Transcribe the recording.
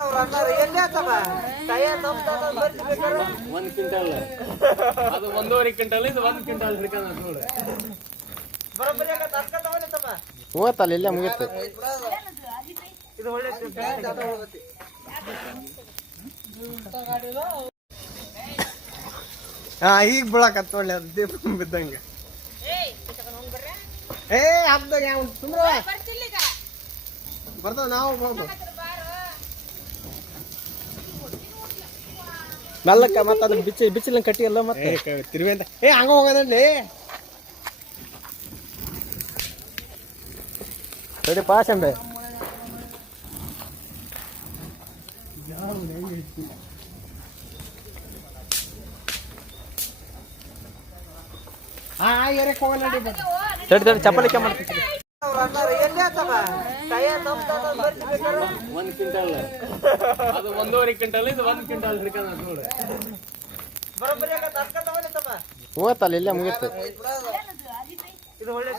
ಒಂದ್ ಕ್ವಿಂಟಲ್ ಅದು 1.5 ಕ್ವಿಂಟಲ್ ಇದು 1 ಕ್ವಿಂಟಲ್ ಹಿಡ್ಕೊಂಡ ನೋಡು ಹೋಗತ್ತಲ್ಲ ಇಲ್ಲೇ ಮುಗಿತ್ತು. ಇದು ಒಳ್ಳೆ ಈಗ ಬೀಳಕತ್ತ ಒಳ್ಳೆ ದೀಪ ಬಿದ್ದಂಗ. ಏ ಹಬ್ಬದಾಗ ಯಾವ ಸುಂದ್ರ ಬರ್ತಾವ ನಾವು ಮೆಲ್ಲಕ್ಕ ಮತ್ತ ಅದ್ರ ಬಿಚ್ಚಿಲ್ಲ ಕಟ್ಟಿ ಎಲ್ಲ ಮತ್ತೆ ತಿರುವಿ ಅಂತ ಹಂಗ ಹೋಗೋದಲ್ಲಿ ಸರಿ ಪಾಸಂಬೆ ತಡಿ ಚಪ್ಪಲಿಕೆ ಮಾಡ್ತೀನಿ. 1 ಕ್ವಿಂಟಲ್ ಅದು 1.5 ಕ್ವಿಂಟಲ್ ಇದು 1 ಕ್ವಿಂಟಲ್ ಹಿಡ್ಕೊಂಡ ನೋಡು ಹೋಗತ್ತಲ್ಲ ಇಲ್ಲೇ ಮುಗಿತ್ತು. ಇದು ಒಳ್ಳೆ